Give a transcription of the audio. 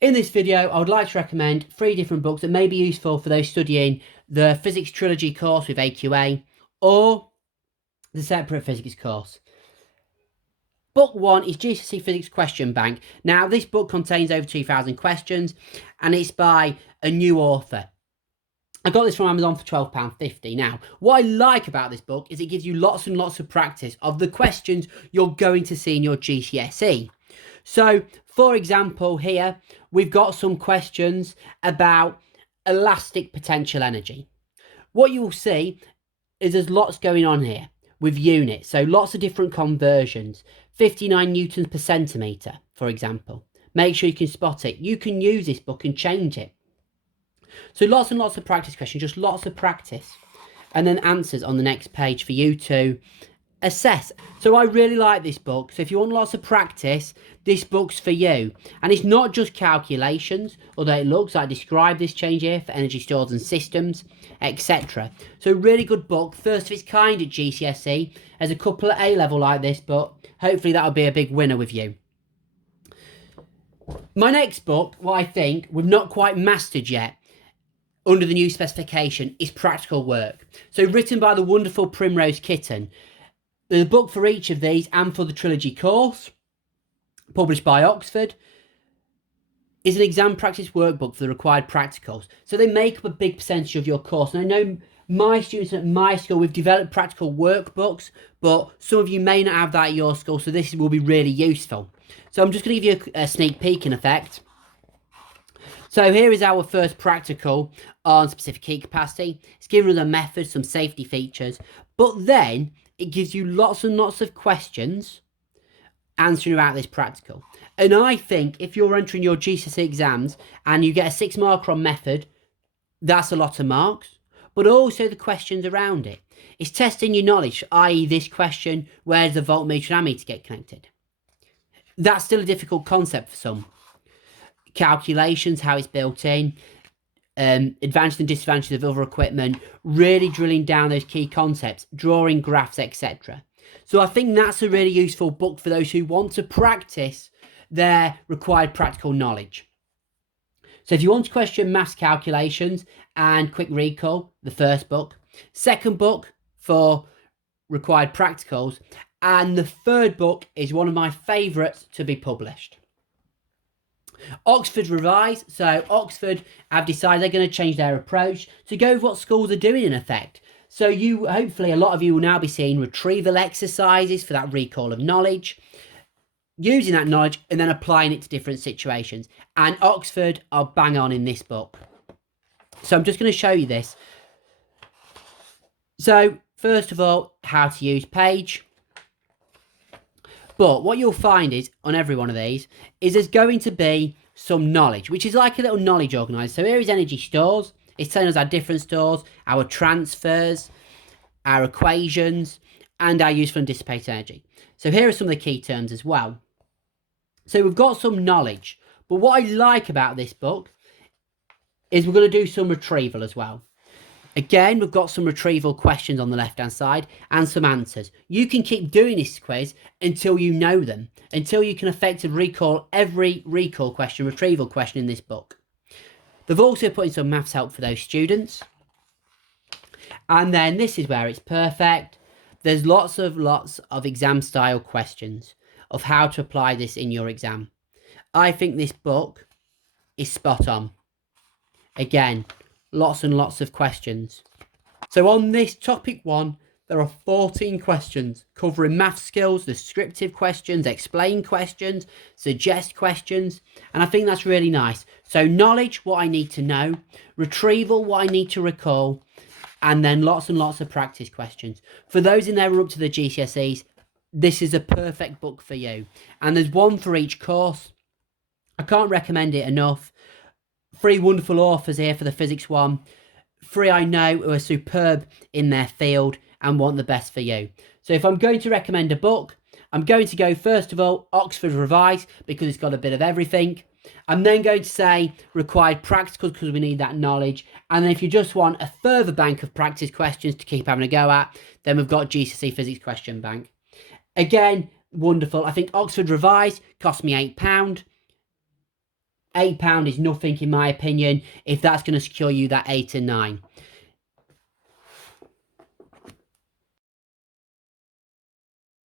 In this video, I would like to recommend 3 different books that may be useful for those studying the Physics Trilogy course with AQA or the separate physics course. Book 1 is GCSE Physics Question Bank. Now, this book contains over 2,000 questions and it's by a new author. I got this from Amazon for £12.50. Now, what I like about this book is it gives you lots and lots of practice of the questions you're going to see in your GCSE. So, for example, here we've got some questions about elastic potential energy. What you will see is there's lots going on here with units. So lots of different conversions. 59 newtons per centimetre, for example. Make sure you can spot it. You can use this book and change it. So lots and lots of practice questions, just lots of practice. And then answers on the next page for you to assess. So I really like this book. So if you want lots of practice, this book's for you. And it's not just calculations, although it looks like describe this change here for energy stores and systems, etc. So really good book, first of its kind at GCSE. There's a couple at A-level like this, but hopefully that'll be a big winner with you. My next book, what I think we've not quite mastered yet, under the new specification, is Practical Work. So written by the wonderful Primrose Kitten. There's a book for each of these and for the trilogy course, published by Oxford, is an exam practice workbook for the required practicals. So they make up a big percentage of your course. And I know my students at my school, we've developed practical workbooks, but some of you may not have that at your school, so this will be really useful. So I'm just going to give you a sneak peek in effect. So here is our first practical on specific heat capacity. It's given us a method, some safety features, but then it gives you lots and lots of questions answering about this practical. And I think if you're entering your GCSE exams and you get a 6 marker on method, that's a lot of marks, but also the questions around it. It's testing your knowledge, i.e. this question, where does the voltmeter and ammeter get connected? That's still a difficult concept for some. Calculations, how it's built in, advantages and disadvantages of other equipment, really drilling down those key concepts, drawing graphs, etc. So I think that's a really useful book for those who want to practice their required practical knowledge. So if you want to question maths calculations and quick recall, the first book. Second book for required practicals. And the third book is one of my favourites to be published. Oxford Revised. So Oxford have decided they're going to change their approach to go with what schools are doing in effect. So you, hopefully a lot of you will now be seeing retrieval exercises for that recall of knowledge, using that knowledge and then applying it to different situations. And Oxford are bang on in this book. So I'm just going to show you this. So first of all, how to use page. But what you'll find is, on every one of these, is there's going to be some knowledge, which is like a little knowledge organiser. So here is energy stores. It's telling us our different stores, our transfers, our equations, and our useful and dissipated energy. So here are some of the key terms as well. So we've got some knowledge. But what I like about this book is we're going to do some retrieval as well. Again, we've got some retrieval questions on the left-hand side and some answers. You can keep doing this quiz until you know them, until you can effectively recall every recall question, retrieval question in this book. They've also put in some maths help for those students. And then this is where it's perfect. There's lots of exam-style questions of how to apply this in your exam. I think this book is spot on. Again, lots and lots of questions. So on this topic 1, there are 14 questions covering math skills, descriptive questions, explain questions, suggest questions, and I think that's really nice. So knowledge, what I need to know, retrieval, what I need to recall, and then lots and lots of practice questions. For those in there who are up to the GCSEs, this is a perfect book for you. And there's one for each course. I can't recommend it enough. 3 wonderful authors here for the physics one. 3 I know who are superb in their field and want the best for you. So if I'm going to recommend a book, I'm going to go first of all Oxford Revised because it's got a bit of everything. I'm then going to say required practicals because we need that knowledge. And then if you just want a further bank of practice questions to keep having a go at, then we've got GCSE Physics Question Bank. Again, wonderful. I think Oxford Revised cost me £8. £8 is nothing in my opinion if that's going to secure you that 8 and 9.